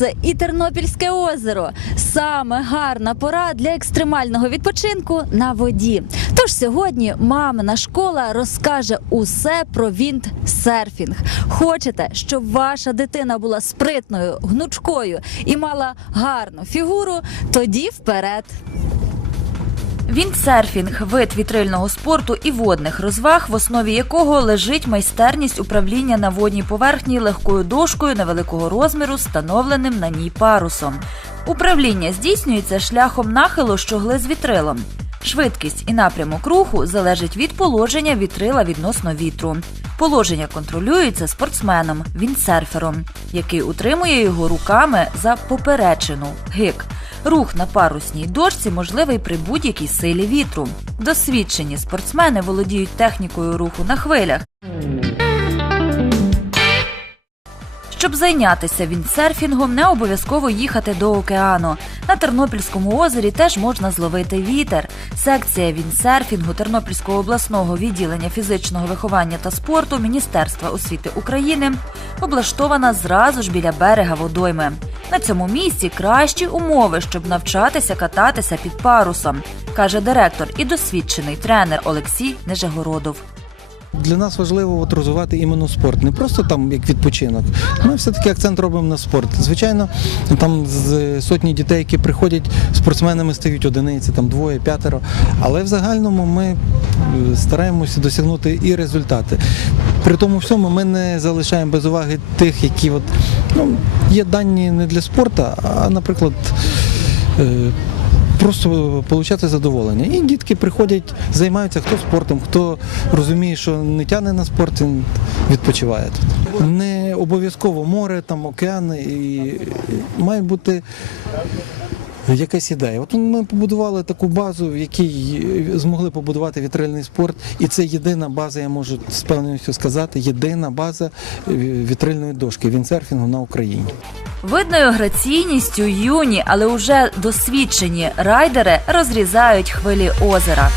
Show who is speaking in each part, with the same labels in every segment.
Speaker 1: сонце і Тернопільське озеро. Саме гарна пора для екстремального відпочинку на воді. Тож сьогодні мамина школа розкаже усе про вінт-серфінг. Хочете, щоб ваша дитина була спритною, гнучкою і мала гарну фігуру? Тоді вперед. Віндсерфінг – вид вітрильного спорту і водних розваг, в основі якого лежить майстерність управління на водній поверхні легкою дошкою невеликого розміру, встановленим на ній парусом. Управління здійснюється шляхом нахилу щогли з вітрилом. Швидкість і напрямок руху залежить від положення вітрила відносно вітру. Положення контролюється спортсменом, віндсерфером, який утримує його руками за поперечину гик. Рух на парусній дошці можливий при будь-якій силі вітру. Досвідчені спортсмени володіють технікою руху на хвилях. Щоб зайнятися віндсерфінгом, не обов'язково їхати до океану. На Тернопільському озері теж можна зловити вітер. Секція віндсерфінгу Тернопільського обласного відділення фізичного виховання та спорту Міністерства освіти України облаштована зразу ж біля берега водойми. На цьому місці кращі умови, щоб навчатися кататися під парусом, каже директор і досвідчений тренер Олексій Нежегородов.
Speaker 2: Для нас важливо от розвивати іменно спорт, не просто там як відпочинок. Ми все-таки акцент робимо на спорт. Звичайно, там з сотні дітей, які приходять, спортсменами стають одиниці, там двоє, п'ятеро. Але в загальному ми е, стараємося досягнути і результати. При тому всьому ми не залишаємо без уваги тих, які от, ну, є дані не для спорту, а, наприклад. Просто отримати задоволення. І дітки приходять, займаються хто спортом, хто розуміє, що не тягне на спорт, він відпочиває тут. Не обов'язково море, там океан, і має бути якась ідея. От ми побудували таку базу, в якій змогли побудувати вітрильний спорт, і це єдина база, я можу з певністю сказати, єдина база е, вітрильної дошки вінсерфінгу на Україні.
Speaker 1: Видною граційністю юні, але уже досвідчені райдери розрізають хвилі озера.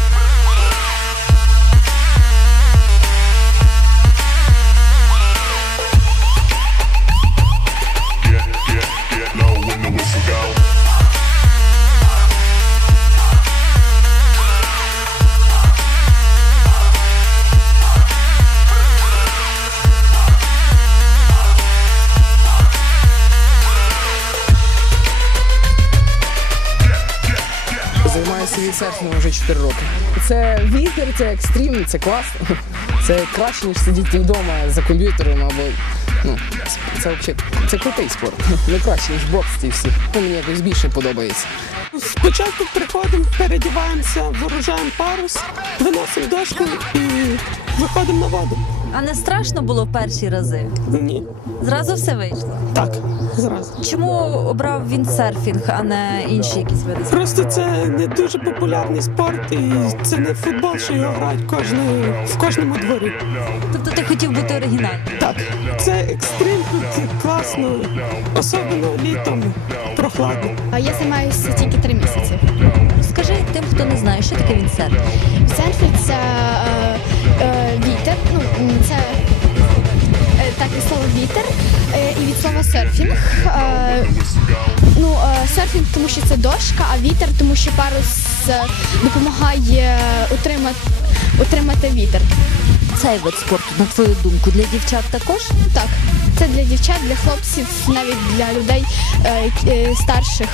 Speaker 3: Займаюся віндсерфінгом вже 4 роки. Це вітер, це екстрім, це класно. Це краще, ніж сидіти вдома за комп'ютером або. Ну, це взагалі це крутий спорт. Не краще, ніж бокс ці всі. Ну, мені якось більше подобається.
Speaker 4: Спочатку приходимо, передіваємося, виружаємо парус, виносимо дошку і виходимо на воду.
Speaker 1: А не страшно було в перші рази?
Speaker 4: Ні,
Speaker 1: Зразу все вийшло.
Speaker 4: так, зразу.
Speaker 1: Чому обрав віндсерфінг, а не інші якісь види?
Speaker 4: Просто це не дуже популярний спорт, і це не футбол, що його грають кожний, в кожному дворі.
Speaker 1: Тобто ти хотів бути оригінальним?
Speaker 4: Так, це екстрим, тут класно, особливо літом прохладно.
Speaker 5: А Я займаюся тільки три місяці.
Speaker 1: Скажи тим, хто не знає, що таке віндсерфінг?
Speaker 5: Серфінг це так від слова вітер е, і від слова серфінг. Е, ну, е, серфінг, тому що це дошка, а вітер, тому що парус допомагає утримати, утримати вітер.
Speaker 1: Цей вид спорту, на твою думку, для дівчат також?
Speaker 5: Так, це для дівчат, для хлопців, навіть для людей старших.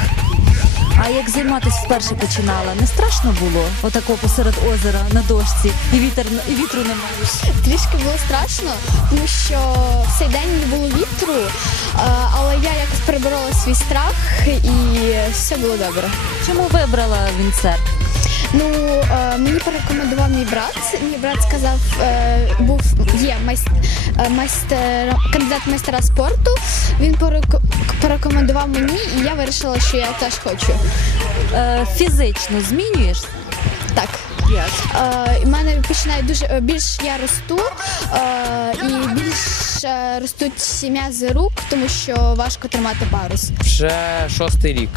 Speaker 1: А як займатися вперше починала? Не страшно було отако посеред озера на дошці і вітер і вітру немає.
Speaker 5: Трішки було страшно, тому що в цей день не було вітру, але я якось переборола свій страх і все було добре.
Speaker 1: Чому вибрала віндсерф?
Speaker 5: Ну е, мені порекомендував мій брат. Мій брат сказав, е, був є майст- е, майстер, кандидат майстера спорту. Він пореко- порекомендував мені, і я вирішила, що я теж хочу.
Speaker 1: Е, фізично змінюєш?
Speaker 5: Так.
Speaker 1: Як?
Speaker 5: Е, У мене починає дуже е, більш я росту е, і більш е, ростуть м'язи рук, тому що важко тримати парус.
Speaker 3: Вже шостий рік.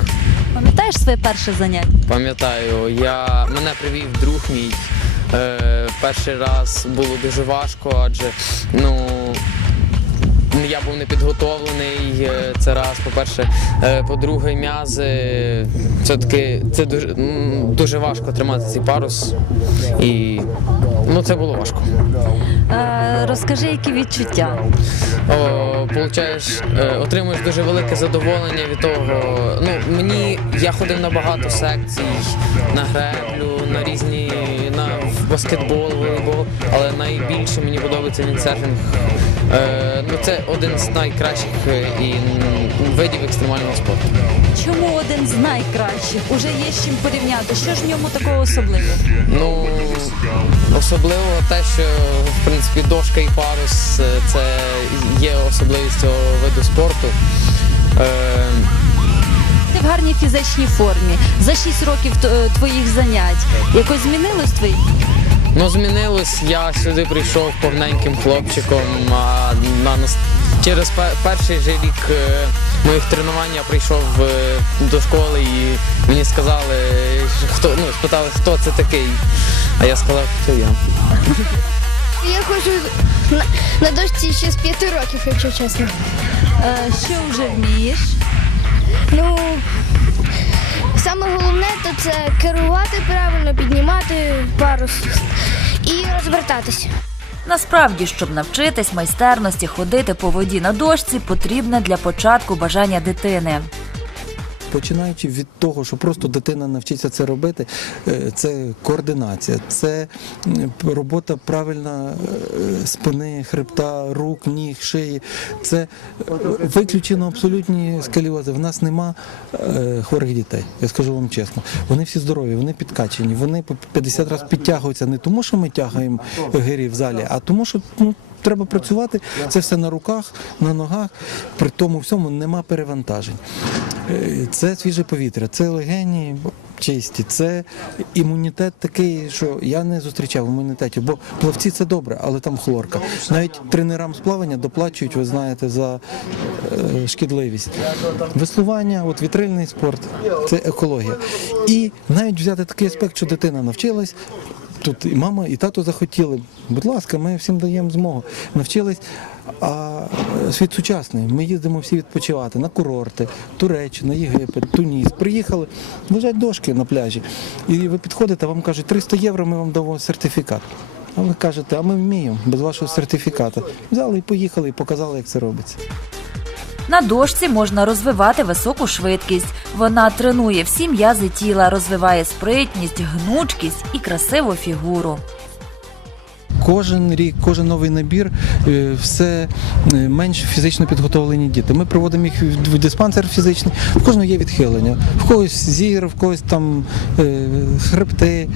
Speaker 1: Пам'ятаєш своє перше заняття?
Speaker 3: Пам'ятаю, я мене привів друг мій. Е, перший раз було дуже важко, адже ну я був не підготовлений. е, Це раз, по-перше. Е, По-друге, м'язи. Все-таки це дуже, дуже важко тримати цей парус. І ну, це було важко.
Speaker 1: Е, розкажи, які відчуття.
Speaker 3: О, получаєш, отримуєш дуже велике задоволення від того. Ну, мені я ходив на багато секцій, на греблю, на різні на баскетбол, волейбол, але найбільше мені подобається віндсерфінг. Е, ну, це один з найкращих е, і видів екстремального спорту.
Speaker 1: Чому один з найкращих? Уже є з чим порівняти. Що ж в ньому такого особливого?
Speaker 3: Ну особливо те, що в принципі дошка і парус е, це є особливість цього виду спорту.
Speaker 1: Ти в гарній фізичній формі. За 6 років твоїх занять якось змінилось твої?
Speaker 3: Ну, змінилось. Я сюди прийшов повненьким хлопчиком. А на нас через перший же рік е, моїх тренувань я прийшов е, до школи і мені сказали, хто ну спитали, хто це такий. А я сказав, хто я.
Speaker 5: Я ходжу на, на дошці ще з п'яти років, якщо чесно.
Speaker 1: Е, що вже вмієш?
Speaker 5: Ну, саме головне то це керувати правильно, піднімати парус і розвертатися.
Speaker 1: Насправді, щоб навчитись майстерності ходити по воді на дошці, потрібне для початку бажання дитини.
Speaker 2: Починаючи від того, що просто дитина навчиться це робити, е, це координація, це робота правильна е, спини, хребта, рук, ніг, шиї. Це е, виключено абсолютні скаліози. В нас нема хворих дітей, я скажу вам чесно. Вони всі здорові, вони підкачені, вони по 50 разів підтягуються не тому, що ми тягаємо гирі в залі, а тому, що ну, треба працювати. Це все на руках, на ногах. При тому всьому нема перевантажень. Е, Це свіже повітря, це легені чисті, це імунітет такий, що я не зустрічав імунітетів, бо плавці це добре, але там хлорка. Навіть тренерам з плавання доплачують, ви знаєте, за е, шкідливість. Веслування, от вітрильний спорт, це екологія. І навіть взяти такий аспект, що дитина навчилась. Тут і мама, і тато захотіли. Будь ласка, ми всім даємо змогу. Навчились. А світ сучасний. Ми їздимо всі відпочивати на курорти, Туреччина, Єгипет, Туніс. Приїхали, лежать дошки на пляжі. І ви підходите, вам кажуть, 300 євро, ми вам дамо сертифікат. А ви кажете, а ми вміємо без вашого сертифікату. Взяли і поїхали, і показали, як це робиться.
Speaker 1: На дошці можна розвивати високу швидкість. Вона тренує всі м'язи тіла, розвиває спритність, гнучкість і красиву фігуру.
Speaker 2: Кожен рік, кожен новий набір, е, все е, менш фізично підготовлені діти. Ми проводимо їх в диспансер фізичний, в кожного є відхилення, в когось зір, в когось там е, хребти.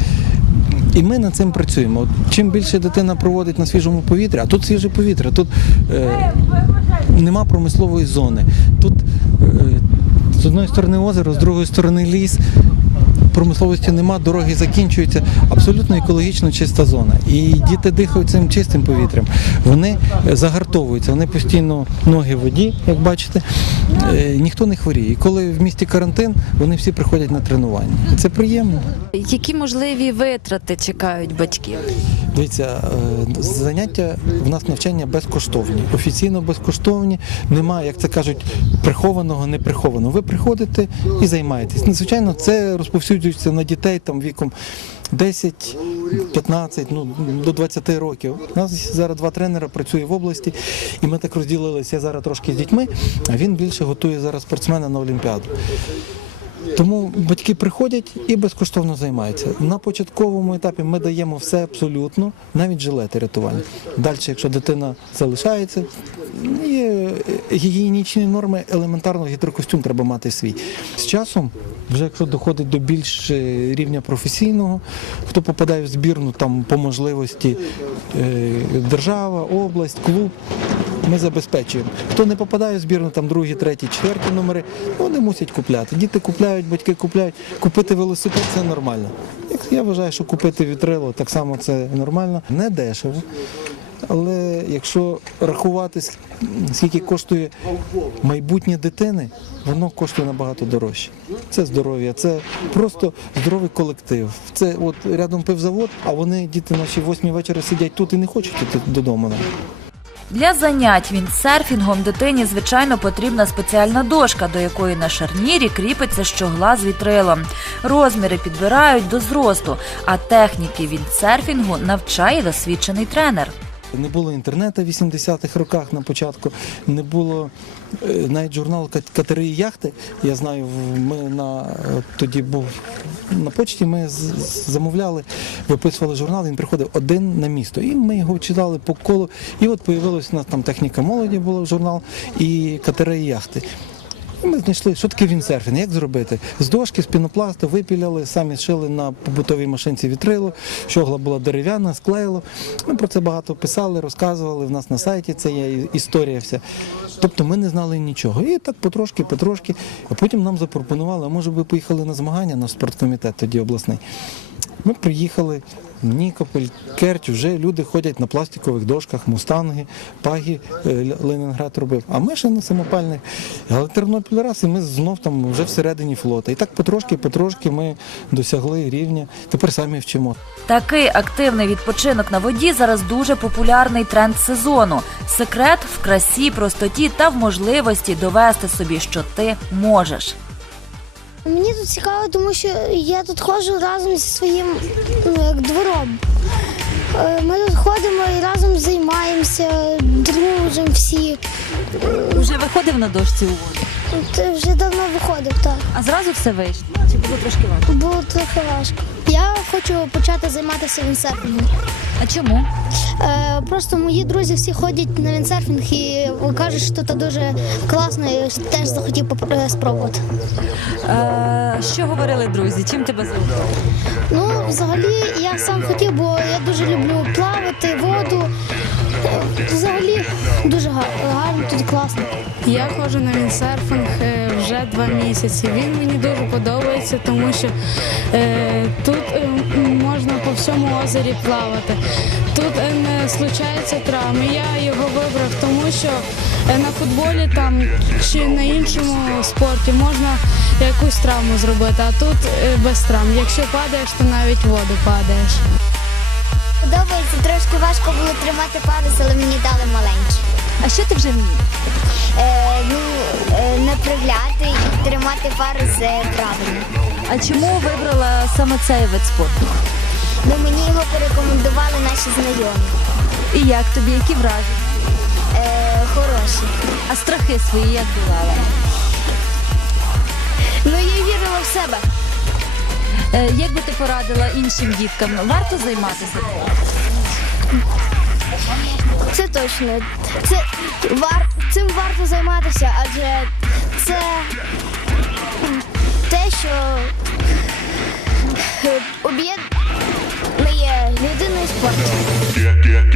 Speaker 2: І ми над цим працюємо. Чим більше дитина проводить на свіжому повітрі, а тут свіже повітря, тут е, нема промислової зони. Тут е, з одної сторони озеро, з другої сторони ліс. Промисловості нема, дороги закінчуються. Абсолютно екологічно чиста зона. І діти дихають цим чистим повітрям. Вони е, загартовуються, вони постійно ноги в воді, як бачите. Е, Ніхто не хворіє. І коли в місті карантин, вони всі приходять на тренування. І це приємно.
Speaker 1: Які можливі витрати чекають батьків?
Speaker 2: Дивіться, е, заняття в нас навчання безкоштовні, офіційно безкоштовні. Немає, як це кажуть, прихованого, неприхованого. Ви приходите і займаєтесь. Звичайно, це розповсюджується на дітей там віком 10, 15, ну до 20 років. У нас зараз два тренера працює в області, і ми так розділилися. Я зараз трошки з дітьми, а він більше готує зараз спортсмена на Олімпіаду. Тому батьки приходять і безкоштовно займаються. На початковому етапі ми даємо все абсолютно, навіть жилети рятування. Далі, якщо дитина залишається, є гігієнічні норми, елементарно гідрокостюм треба мати свій. З часом, вже якщо доходить до більш рівня професійного, хто попадає в збірну там по можливості е, держава, область, клуб. Ми забезпечуємо. Хто не попадає в збірну, там другі, треті, четверті номери, вони мусять купляти. Діти купляють, батьки купляють. Купити велосипед це нормально. Я вважаю, що купити вітрило так само це нормально. Не дешево. Але якщо рахувати, скільки коштує майбутнє дитини, воно коштує набагато дорожче. Це здоров'я, це просто здоровий колектив. Це от рядом пивзавод, а вони, діти наші, восьмій вечора сидять тут і не хочуть йти додому.
Speaker 1: Для занять віндсерфінгом дитині, звичайно, потрібна спеціальна дошка, до якої на шарнірі кріпиться щогла з вітрилом. Розміри підбирають до зросту, а техніки віндсерфінгу навчає досвідчений тренер.
Speaker 2: Не було інтернету в 80-х роках на початку, не було е, навіть журнал Катери і яхти. Я знаю, ми на е, тоді був на почті. Ми замовляли, виписували журнал. Він приходив один на місто. І ми його читали по колу. І от появилась у нас там техніка молоді, була журнал і катери і яхти. І ми знайшли, що таке віндсерфінг, як зробити. З дошки, з пінопласту випіляли, самі шили на побутовій машинці вітрило, щогла була дерев'яна, склеїло. Ми про це багато писали, розказували. В нас на сайті це є історія вся. Тобто ми не знали нічого. І так потрошки, потрошки. А потім нам запропонували, а може ви поїхали на змагання на спорткомітет тоді обласний. Ми приїхали Нікополь, Керч, вже люди ходять на пластикових дошках, мустанги, паги е, Ленінград робив. А ми ще на самопальних. Але Тернопіль раз, і ми знов там вже всередині флота. І так потрошки, потрошки ми досягли рівня. Тепер самі вчимо.
Speaker 1: Такий активний відпочинок на воді зараз дуже популярний тренд сезону. Секрет в красі, простоті та в можливості довести собі, що ти можеш.
Speaker 6: Мені тут цікаво, тому що я тут ходжу разом зі своїм ну, як двором. Е, Ми тут ходимо і разом займаємося, дружимо всі.
Speaker 7: Вже виходив на дошці у воду.
Speaker 6: От вже давно виходив, так.
Speaker 7: А зразу все вийшло. Чи було трошки важко?
Speaker 6: Було трохи важко. Я хочу почати займатися віндсерфінгом.
Speaker 7: А чому?
Speaker 6: Е, Просто мої друзі всі ходять на віндсерфінг і кажуть, що це дуже класно, і теж захотів е, спробувати.
Speaker 7: Е, що говорили друзі? Чим тебе залучили?
Speaker 6: Ну, взагалі, я сам хотів, бо я дуже люблю плавати, воду. Е, Взагалі дуже га- гарно, тут класно.
Speaker 8: Я ходжу на віндсерфінг е, вже два місяці. Він мені дуже подобається, тому що е, тут е, можна по всьому озері плавати. Тут е, не случаються травми. Я його вибрав, тому що е, на футболі там чи на іншому спорті можна якусь травму зробити, а тут е, без травм. Якщо падаєш, то навіть в воду падаєш.
Speaker 6: Подобається, трошки важко було тримати парус, але мені дали маленький.
Speaker 7: А що ти вже вмієш?
Speaker 6: Е, ну, е, направляти і тримати парус е, правильно.
Speaker 7: А чому вибрала саме цей вид спорту?
Speaker 6: Ну, мені його порекомендували наші знайомі.
Speaker 7: І як тобі, які враження?
Speaker 6: Е, хороші.
Speaker 7: А страхи свої як долала?
Speaker 6: Ну, я вірила в себе.
Speaker 7: Е, як би ти порадила іншим діткам? Варто займатися?
Speaker 6: Це точно. Це вар... Цим варто займатися, адже це те, що об'єднує і спорт.
Speaker 9: Get, get,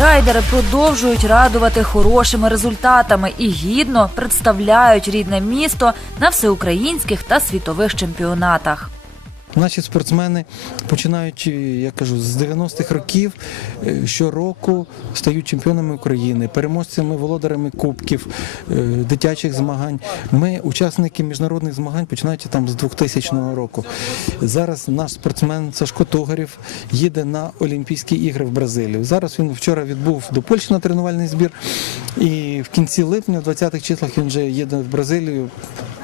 Speaker 1: Райдери продовжують радувати хорошими результатами і гідно представляють рідне місто на всеукраїнських та світових чемпіонатах.
Speaker 2: Наші спортсмени, починаючи, я кажу, з 90-х років, е, щороку стають чемпіонами України, переможцями, володарями кубків, е, дитячих змагань. Ми учасники міжнародних змагань, починаючи там з 2000 року. Зараз наш спортсмен Сашко Тугарів їде на Олімпійські ігри в Бразилію. Зараз він вчора відбув до Польщі на тренувальний збір, і в кінці липня, в 20-х числах, він вже їде в Бразилію.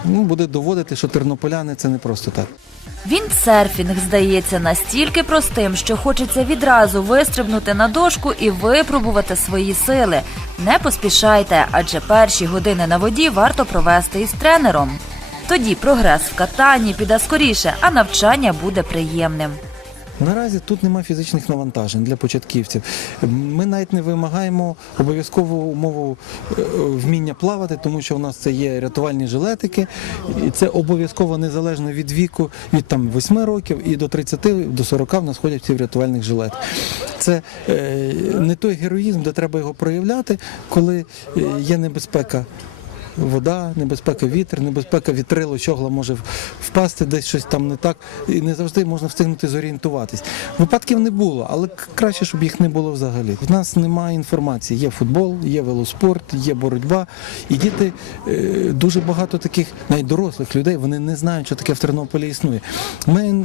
Speaker 2: Ну, буде доводити, що тернополяни це не просто так.
Speaker 1: Віндсерфінг здається настільки простим, що хочеться відразу вистрибнути на дошку і випробувати свої сили. Не поспішайте, адже перші години на воді варто провести із тренером. Тоді прогрес в катанні піде скоріше, а навчання буде приємним.
Speaker 2: Наразі тут немає фізичних навантажень для початківців. Ми навіть не вимагаємо обов'язкову умову е, вміння плавати, тому що у нас це є рятувальні жилетики, і це обов'язково незалежно від віку, від там 8 років і до 30, до 40 в нас ходять всі в рятувальних жилетах. Це е, не той героїзм, де треба його проявляти, коли е, є небезпека вода, небезпека вітер, небезпека вітрило, щогла може впасти, десь щось там не так. І не завжди можна встигнути зорієнтуватись. Випадків не було, але краще, щоб їх не було взагалі. В нас немає інформації. Є футбол, є велоспорт, є боротьба. І діти е, дуже багато таких навіть дорослих людей, вони не знають, що таке в Тернополі існує. Ми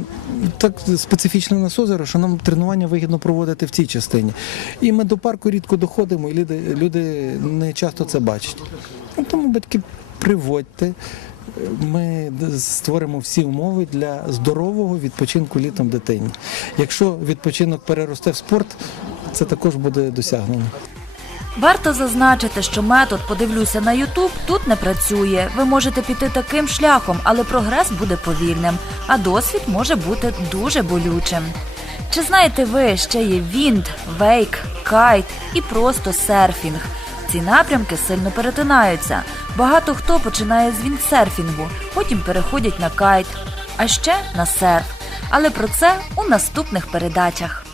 Speaker 2: так специфічно у нас озеро, що нам тренування вигідно проводити в цій частині. І ми до парку рідко доходимо, і люди, не часто це бачать. Тому батьки приводьте. Ми створимо всі умови для здорового відпочинку літом дитині. Якщо відпочинок переросте в спорт, це також буде досягнено.
Speaker 1: Варто зазначити, що метод подивлюся на Ютуб тут не працює. Ви можете піти таким шляхом, але прогрес буде повільним, а досвід може бути дуже болючим. Чи знаєте ви, ще є вінт, вейк, кайт і просто серфінг? Ці напрямки сильно перетинаються. Багато хто починає з віндсерфінгу, потім переходять на кайт, а ще на серф. Але про це у наступних передачах.